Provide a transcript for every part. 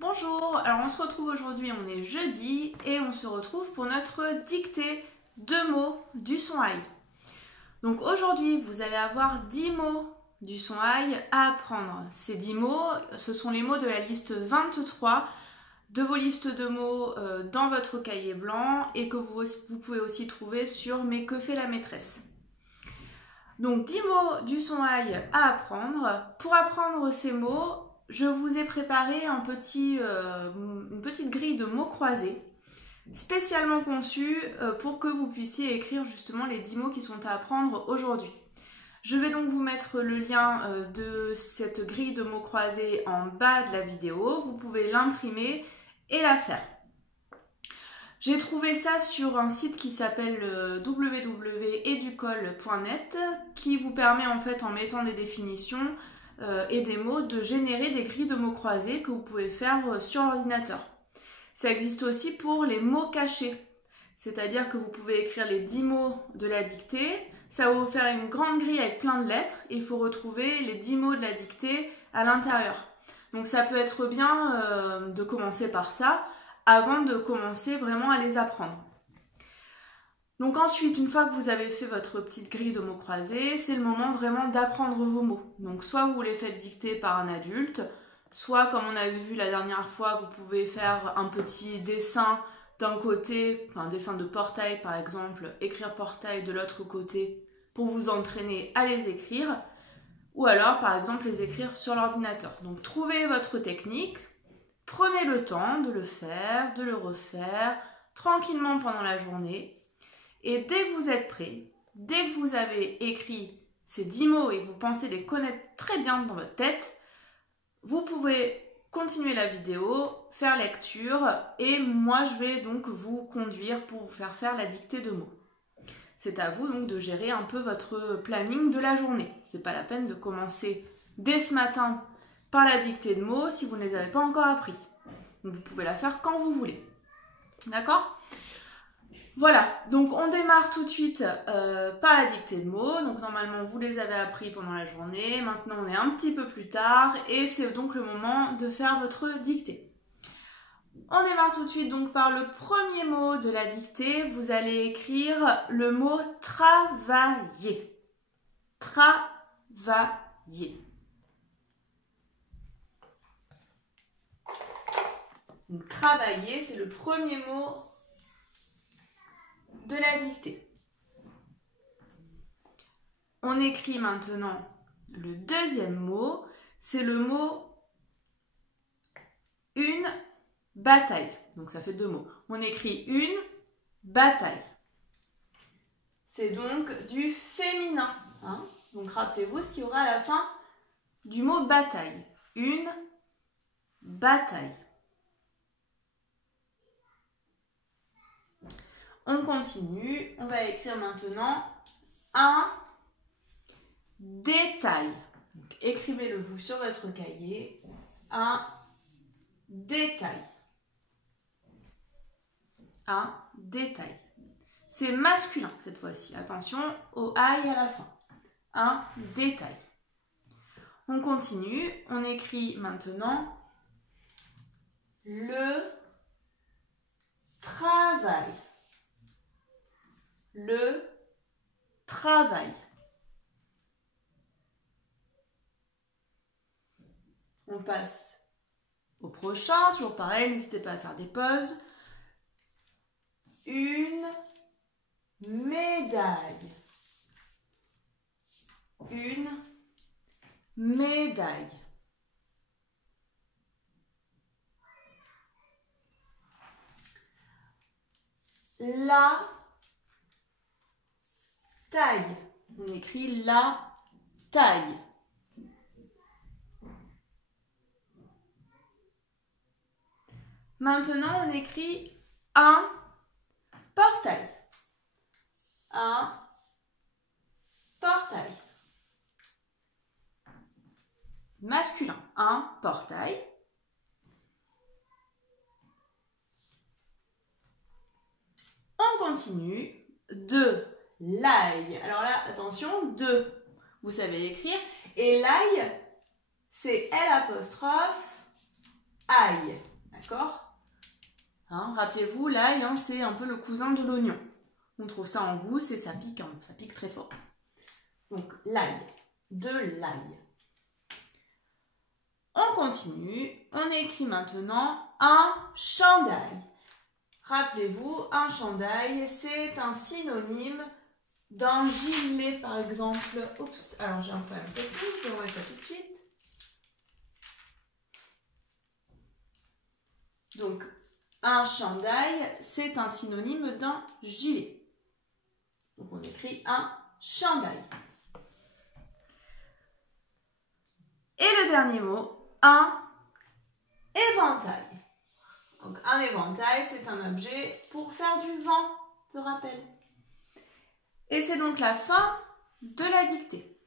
Bonjour, alors on se retrouve aujourd'hui, on est jeudi et on se retrouve pour notre dictée de mots du son aïe. Donc aujourd'hui vous allez avoir 10 mots du son aïe à apprendre. Ces 10 mots, ce sont les mots de la liste 23 de vos listes de mots dans votre cahier blanc et que vous pouvez aussi trouver sur mes Que fait la maîtresse. Donc 10 mots du son aïe à apprendre. Pour apprendre ces mots, je vous ai préparé une petite grille de mots croisés spécialement conçue pour que vous puissiez écrire justement les 10 mots qui sont à apprendre aujourd'hui. Je vais donc vous mettre le lien de cette grille de mots croisés en bas de la vidéo. Vous pouvez l'imprimer et la faire. J'ai trouvé ça sur un site qui s'appelle www.educol.net qui vous permet en fait, en mettant des définitions et des mots, de générer des grilles de mots croisés que vous pouvez faire sur l'ordinateur. Ça existe aussi pour les mots cachés, c'est-à-dire que vous pouvez écrire les 10 mots de la dictée, ça va vous faire une grande grille avec plein de lettres et il faut retrouver les 10 mots de la dictée à l'intérieur. Donc ça peut être bien de commencer par ça avant de commencer vraiment à les apprendre. Donc ensuite, une fois que vous avez fait votre petite grille de mots croisés, c'est le moment vraiment d'apprendre vos mots. Donc soit vous les faites dicter par un adulte, soit comme on avait vu la dernière fois, vous pouvez faire un petit dessin d'un côté, un dessin de portail par exemple, écrire portail de l'autre côté pour vous entraîner à les écrire, ou alors par exemple les écrire sur l'ordinateur. Donc trouvez votre technique, prenez le temps de le faire, de le refaire tranquillement pendant la journée. Et dès que vous êtes prêt, dès que vous avez écrit ces 10 mots et que vous pensez les connaître très bien dans votre tête, vous pouvez continuer la vidéo, faire lecture et moi je vais donc vous conduire pour vous faire la dictée de mots. C'est à vous donc de gérer un peu votre planning de la journée. C'est pas la peine de commencer dès ce matin par la dictée de mots si vous ne les avez pas encore appris. Donc vous pouvez la faire quand vous voulez. D'accord ? Voilà, donc on démarre tout de suite par la dictée de mots. Donc normalement vous les avez appris pendant la journée, maintenant on est un petit peu plus tard et c'est donc le moment de faire votre dictée. On démarre tout de suite donc par le premier mot de la dictée. Vous allez écrire le mot travailler. Travailler. Donc travailler, c'est le premier mot de la dictée. On écrit maintenant le deuxième mot, c'est le mot une bataille. Donc ça fait 2 mots. On écrit une bataille. C'est donc du féminin. Hein? Donc rappelez-vous ce qu'il y aura à la fin du mot bataille. Une bataille. On continue, on va écrire maintenant un détail. Écrivez-le vous sur votre cahier. Un détail. Un détail. C'est masculin cette fois-ci. Attention au aïe à la fin. Un détail. On continue, on écrit maintenant le travail. Le travail. On passe au prochain, toujours pareil, n'hésitez pas à faire des pauses. Une médaille. Une médaille. La taille. On écrit la taille. Maintenant, on écrit un portail. Un portail. Masculin. Un portail. On continue. De l'ail. Alors là, attention, de, vous savez l'écrire. Et l'ail, c'est L', aïe. D'accord? Hein, rappelez-vous, l'ail, hein, c'est un peu le cousin de l'oignon. On trouve ça en gousse et ça pique, hein, ça pique très fort. Donc l'ail, de l'ail. On continue, on écrit maintenant un chandail. Rappelez-vous, un chandail, c'est un synonyme d'un gilet, par exemple. Oups, alors j'ai un problème technique, je vais ça tout de suite. Donc, un chandail, c'est un synonyme d'un gilet. Donc, on écrit un chandail. Et le dernier mot, un éventail. Donc, un éventail, c'est un objet pour faire du vent, te rappelle. Et c'est donc la fin de la dictée.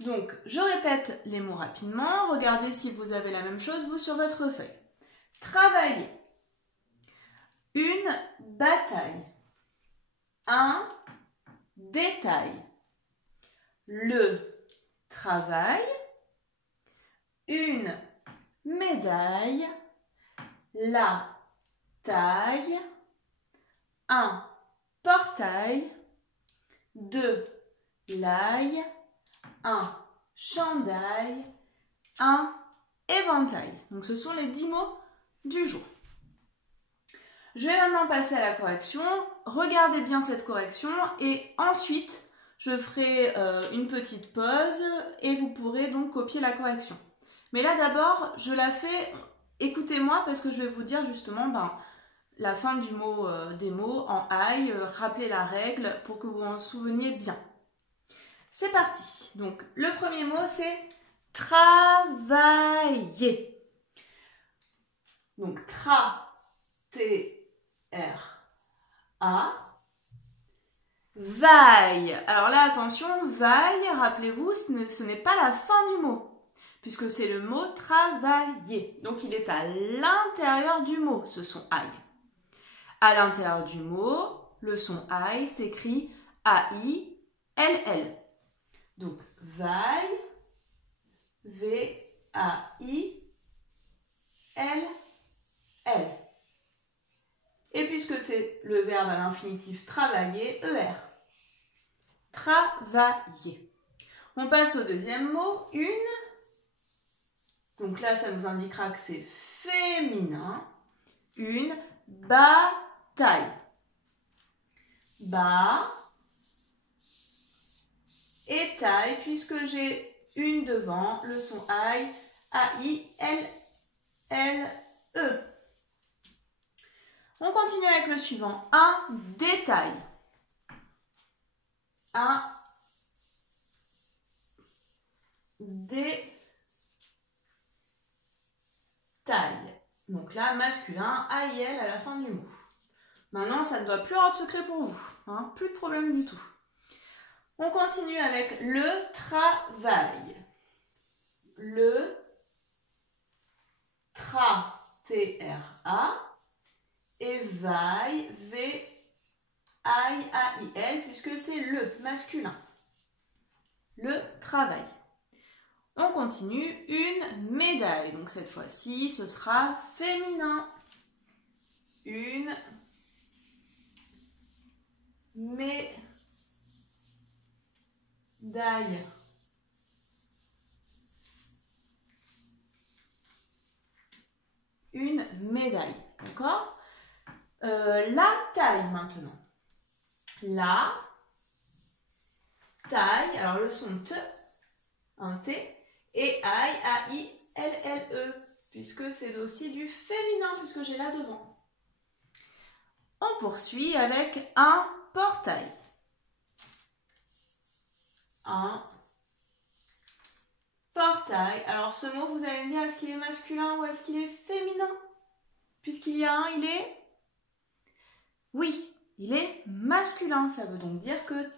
Donc, je répète les mots rapidement. Regardez si vous avez la même chose, vous, sur votre feuille. Travailler. Une bataille. Un détail. Le travail. Une médaille. La taille. Un portail. De l'ail. Un chandail. Un éventail. Donc ce sont les 10 mots du jour. Je vais maintenant passer à la correction. Regardez bien cette correction et ensuite je ferai une petite pause et vous pourrez donc copier la correction. Mais là d'abord je la fais, écoutez-moi parce que je vais vous dire justement la fin du mot, des mots en ail, rappelez la règle pour que vous en souveniez bien. C'est parti. Donc le premier mot c'est travailler. Donc, T-R-A. Vaille. Alors là, attention, vaille, rappelez-vous, ce n'est pas la fin du mot, puisque c'est le mot travailler. Donc, il est à l'intérieur du mot, ce son aïe. À l'intérieur du mot, le son aïe s'écrit A-I-L-L. Donc, vaille, V-A-I-L-L. Et puisque c'est le verbe à l'infinitif travailler, ER. Travailler. On passe au deuxième mot, une. Donc là, ça nous indiquera que c'est féminin. Une bataille. Bas et taille, puisque j'ai une devant, le son aïe, A-I-L-L-E. On continue avec le suivant. Un détail. Un détail. Donc là, masculin, A-I-L à la fin du mot. Maintenant, ça ne doit plus avoir de secret pour vous. Hein, plus de problème du tout. On continue avec le travail. Le T-R-A. Et vaille, V-I-A-I-L, puisque c'est le masculin. Le travail. On continue, une médaille. Donc cette fois-ci, ce sera féminin. Une médaille. Une médaille. D'accord ? La taille maintenant. La taille, alors le son T, un T, et I, A-I-L-L-E, puisque c'est aussi du féminin, puisque j'ai là devant. On poursuit avec un portail. Un portail. Alors ce mot, vous allez me dire, est-ce qu'il est masculin ou est-ce qu'il est féminin? Puisqu'il y a un, il est... Oui, il est masculin. Ça veut donc dire que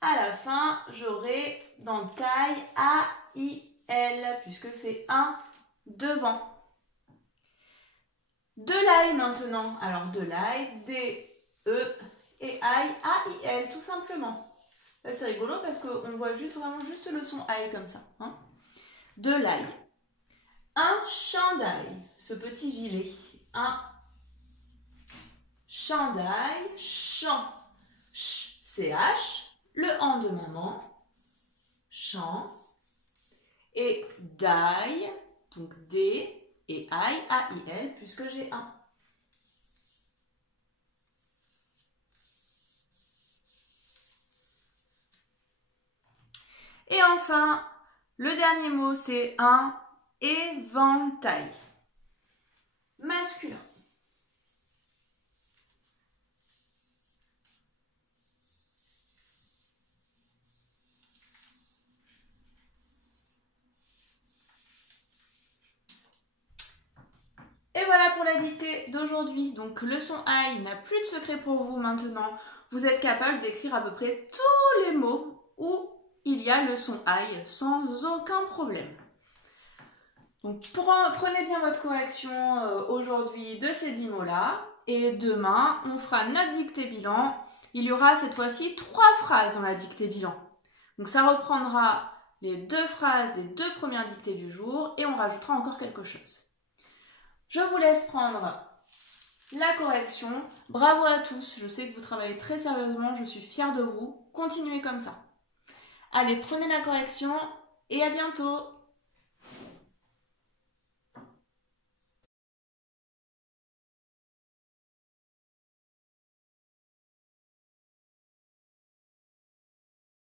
à la fin, j'aurai dans taille A-I-L, puisque c'est un devant. De l'ail maintenant. Alors de l'ail, D-E et ail, A-I-L, tout simplement. C'est rigolo parce qu'on voit vraiment juste le son ail comme ça. Hein. De l'ail. Un chandail, ce petit gilet. Un chandail, chant, ch-c-h, le en de maman, chant, et dail, donc D, et I, A-I-L, puisque j'ai un. Et enfin, le dernier mot, c'est un éventail masculin. Et voilà pour la dictée d'aujourd'hui. Donc le son I n'a plus de secret pour vous maintenant. Vous êtes capable d'écrire à peu près tous les mots où il y a le son I sans aucun problème. Donc prenez bien votre correction aujourd'hui de ces 10 mots-là. Et demain, on fera notre dictée bilan. Il y aura cette fois-ci 3 phrases dans la dictée bilan. Donc ça reprendra les 2 phrases des 2 premières dictées du jour et on rajoutera encore quelque chose. Je vous laisse prendre la correction. Bravo à tous, je sais que vous travaillez très sérieusement, je suis fière de vous. Continuez comme ça. Allez, prenez la correction et à bientôt!